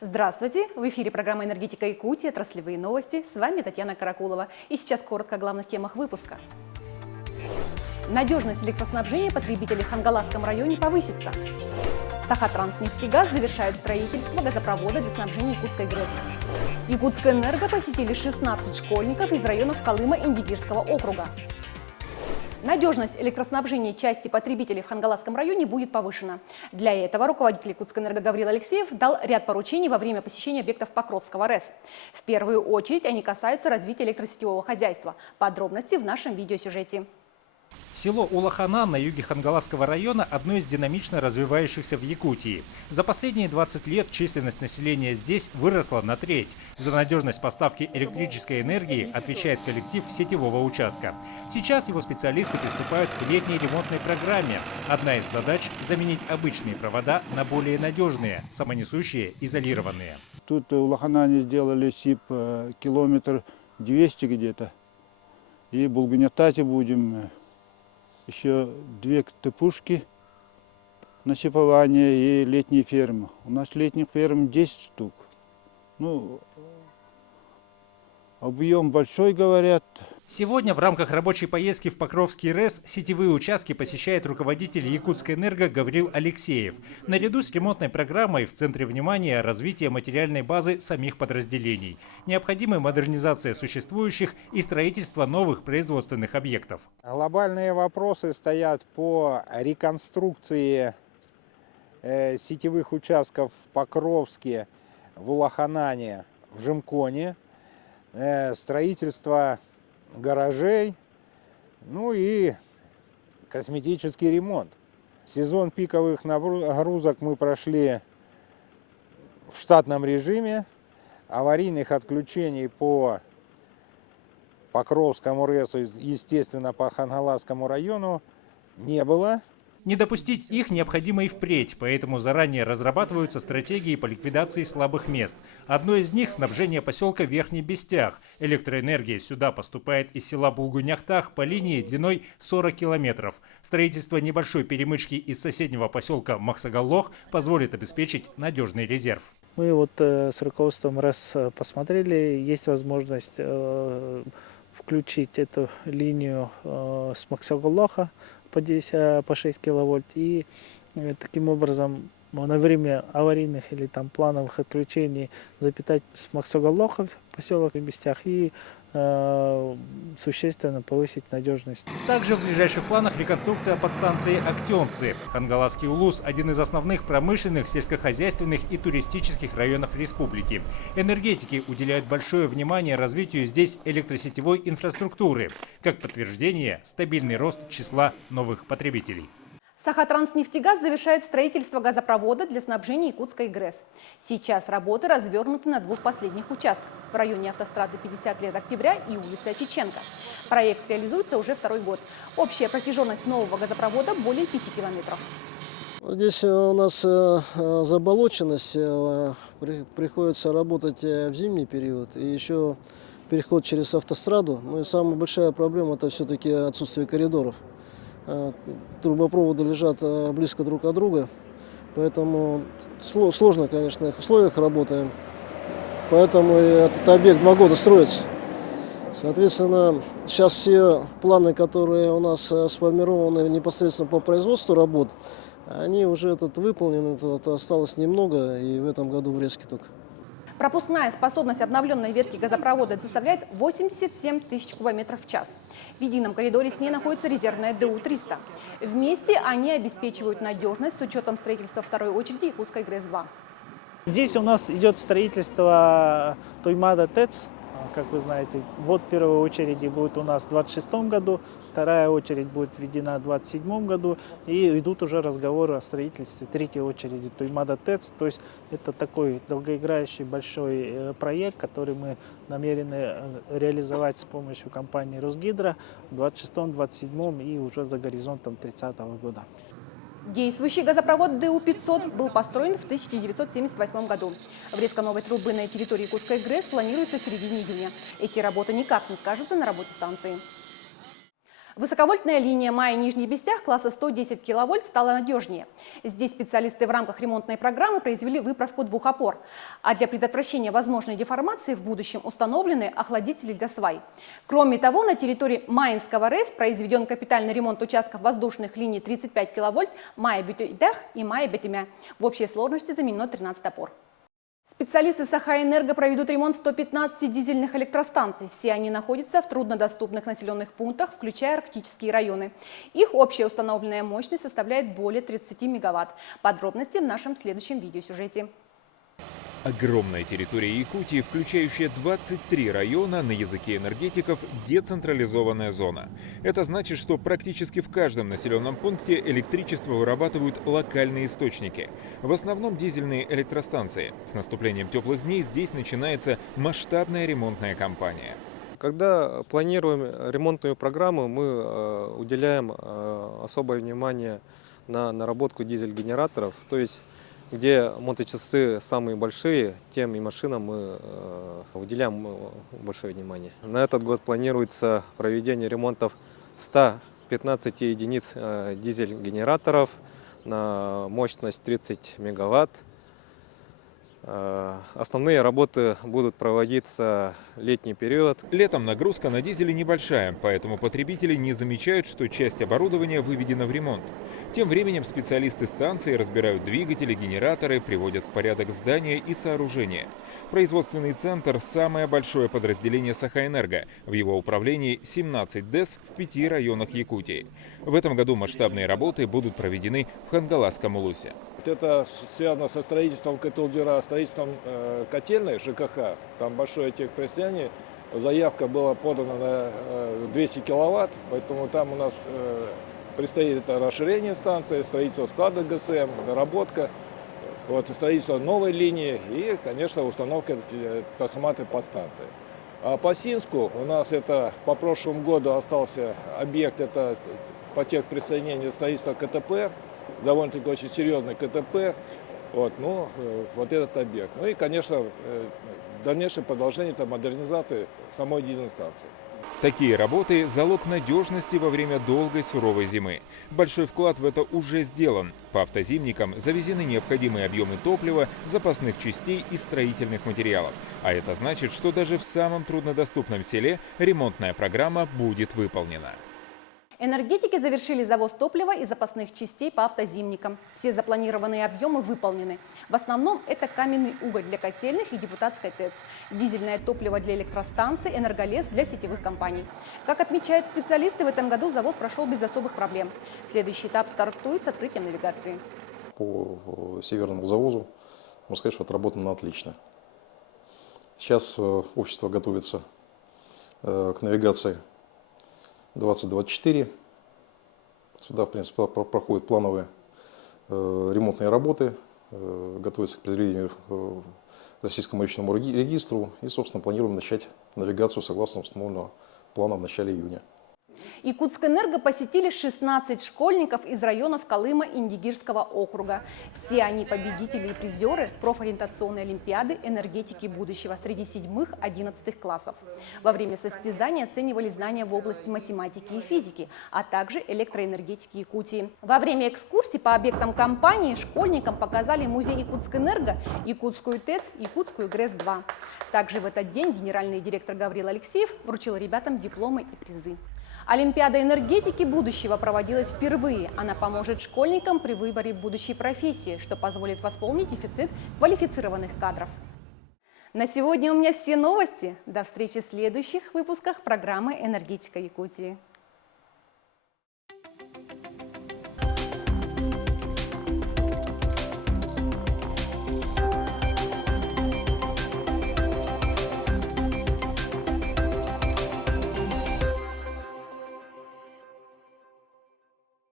Здравствуйте! В эфире программа «Энергетика Якутии», отраслевые новости. С вами Татьяна Каракулова. И сейчас коротко о главных темах выпуска. Надежность электроснабжения потребителей в Хангаласском районе повысится. Сахатранснефтегаз завершает строительство газопровода для снабжения Якутской ГРЭС. Якутская энерго посетили 16 школьников из районов Колыма и Индигирского округа. Надежность электроснабжения части потребителей в Хангаласском районе будет повышена. Для этого руководитель Якутской энерго Гаврил Алексеев дал ряд поручений во время посещения объектов Покровского РЭС. В первую очередь они касаются развития электросетевого хозяйства. Подробности в нашем видеосюжете. Село Улахана на юге Хангаласского района – одно из динамично развивающихся в Якутии. За последние 20 лет численность населения здесь выросла на треть. За надежность поставки электрической энергии отвечает коллектив сетевого участка. Сейчас его специалисты приступают к летней ремонтной программе. Одна из задач – заменить обычные провода на более надежные, самонесущие, изолированные. Тут в Улаханане сделали СИП километр 200 где-то. И в Булгунятате будем. Еще 2 тыпушки на сипование и летние фермы. У нас летних ферм 10 штук. Ну, объем большой, говорят. Сегодня в рамках рабочей поездки в Покровский РЭС сетевые участки посещает руководитель Якутской энерго Гаврил Алексеев. Наряду с ремонтной программой в центре внимания развитие материальной базы самих подразделений. Необходима модернизация существующих и строительство новых производственных объектов. Глобальные вопросы стоят по реконструкции сетевых участков в Покровске, в Улаханане, в Жемконе, строительство гаражей, ну и косметический ремонт. Сезон пиковых нагрузок мы прошли в штатном режиме. Аварийных отключений по Покровскому РЭСу, естественно, по Хангаласскому району не было. Не допустить их необходимо и впредь, поэтому заранее разрабатываются стратегии по ликвидации слабых мест. Одно из них – снабжение поселка Верхний Бестях. Электроэнергия сюда поступает из села Булгуняхтах по линии длиной 40 километров. Строительство небольшой перемычки из соседнего поселка Махсагаллох позволит обеспечить надежный резерв. Мы вот с руководством РЭС посмотрели, есть возможность включить эту линию с Махсагаллоха по 6 киловольт, и таким образом на время аварийных или там плановых отключений запитать с Махсагаллоха поселок в Бестях и существенно повысить надежность. Также в ближайших планах реконструкция подстанции Актемцы. Хангаласский улус – один из основных промышленных, сельскохозяйственных и туристических районов республики. Энергетики уделяют большое внимание развитию здесь электросетевой инфраструктуры. Как подтверждение – стабильный рост числа новых потребителей. Сахатранснефтегаз завершает строительство газопровода для снабжения Якутской ГРЭС. Сейчас работы развернуты на 2 последних участках в районе автострады 50 лет октября и улицы Отеченко. Проект реализуется уже 2-й год. Общая протяженность нового газопровода более 5 километров. Здесь у нас заболоченность, приходится работать в зимний период и еще переход через автостраду. Ну и самая большая проблема – это все-таки отсутствие коридоров. Трубопроводы лежат близко друг от друга, поэтому сложно, конечно, в их условиях работаем. Поэтому этот объект 2 года строится. Соответственно, сейчас все планы, которые у нас сформированы непосредственно по производству работ, они уже выполнены, осталось немного, и в этом году врезки только. Пропускная способность обновленной ветки газопровода составляет 87 тысяч кубометров в час. В едином коридоре с ней находится резервная ДУ-300. Вместе они обеспечивают надежность с учетом строительства 2-й очереди Якутской ГРЭС-2. Здесь у нас идет строительство Туймада ТЭЦ. Как вы знаете, вот в первой очереди будет у нас в 2026 году, 2-я очередь будет введена в 2027 году, и идут уже разговоры о строительстве 3-й очереди Туймада ТЭЦ. То есть это такой долгоиграющий большой проект, который мы намерены реализовать с помощью компании Росгидро в 2026-2027 и уже за горизонтом 2030 года. Действующий газопровод ДУ-500 был построен в 1978 году. Врезка новой трубы на территории Якутской ГРЭС планируется в середине июня. Эти работы никак не скажутся на работе станции. Высоковольтная линия Мая-Нижний Бестях класса 110 киловольт стала надежнее. Здесь специалисты в рамках ремонтной программы произвели выправку 2 опор. А для предотвращения возможной деформации в будущем установлены охладители для свай. Кроме того, на территории Маинского РЭС произведен капитальный ремонт участков воздушных линий 35 киловольт Мая-Бетюйдах и Мая-Бетюмя. В общей сложности заменено 13 опор. Специалисты Сахаэнерго проведут ремонт 115 дизельных электростанций. Все они находятся в труднодоступных населенных пунктах, включая арктические районы. Их общая установленная мощность составляет более 30 мегаватт. Подробности в нашем следующем видеосюжете. Огромная территория Якутии, включающая 23 района, на языке энергетиков децентрализованная зона. Это значит, что практически в каждом населенном пункте электричество вырабатывают локальные источники. В основном дизельные электростанции. С наступлением теплых дней здесь начинается масштабная ремонтная кампания. Когда планируем ремонтную программу, мы уделяем особое внимание на наработку дизель-генераторов, то есть где моточасы самые большие, тем и машинам мы уделяем большое внимание. На этот год планируется проведение ремонтов 115 единиц дизель-генераторов на мощность 30 мегаватт. Основные работы будут проводиться в летний период. Летом нагрузка на дизеле небольшая, поэтому потребители не замечают, что часть оборудования выведена в ремонт. Тем временем специалисты станции разбирают двигатели, генераторы, приводят в порядок здания и сооружения. Производственный центр – самое большое подразделение Сахаэнерго. В его управлении 17 ДЭС в 5 районах Якутии. В этом году масштабные работы будут проведены в Хангаласском улусе. Это связано со строительством котелдера, строительством котельной ЖКХ. Там большое техпредприятие. Заявка была подана на 200 киловатт, поэтому там у нас предстоит это расширение станции, строительство склада ГСМ, доработка, строительство новой линии и, конечно, установка трансформатора подстанции. А по Синску у нас это по прошлому году остался объект, это по техприсоединению строительства КТП, довольно-таки очень серьезный КТП, вот этот объект. Ну и, конечно, дальнейшее продолжение модернизации самой дизельной станции. Такие работы – залог надежности во время долгой суровой зимы. Большой вклад в это уже сделан. По автозимникам завезены необходимые объемы топлива, запасных частей и строительных материалов. А это значит, что даже в самом труднодоступном селе ремонтная программа будет выполнена. Энергетики завершили завоз топлива и запасных частей по автозимникам. Все запланированные объемы выполнены. В основном это каменный уголь для котельных и депутатской ТЭЦ, дизельное топливо для электростанций, энерголес для сетевых компаний. Как отмечают специалисты, в этом году завоз прошел без особых проблем. Следующий этап стартует с открытием навигации. По северному завозу, можно сказать, что отработано отлично. Сейчас общество готовится к навигации 2024. Сюда, в принципе, проходят плановые ремонтные работы, готовится к предъявлению Российскому маячному регистру и, собственно, планируем начать навигацию согласно установленного плана в начале июня. Якутскэнерго посетили 16 школьников из районов Колыма и Индигирского округа. Все они победители и призеры профориентационной олимпиады энергетики будущего среди 7-11 классов. Во время состязания оценивали знания в области математики и физики, а также электроэнергетики Якутии. Во время экскурсий по объектам компании школьникам показали музей Якутскэнерго, Якутскую ТЭЦ, Якутскую ГРЭС-2. Также в этот день генеральный директор Гаврил Алексеев вручил ребятам дипломы и призы. Олимпиада энергетики будущего проводилась впервые. Она поможет школьникам при выборе будущей профессии, что позволит восполнить дефицит квалифицированных кадров. На сегодня у меня все новости. До встречи в следующих выпусках программы «Энергетика Якутии».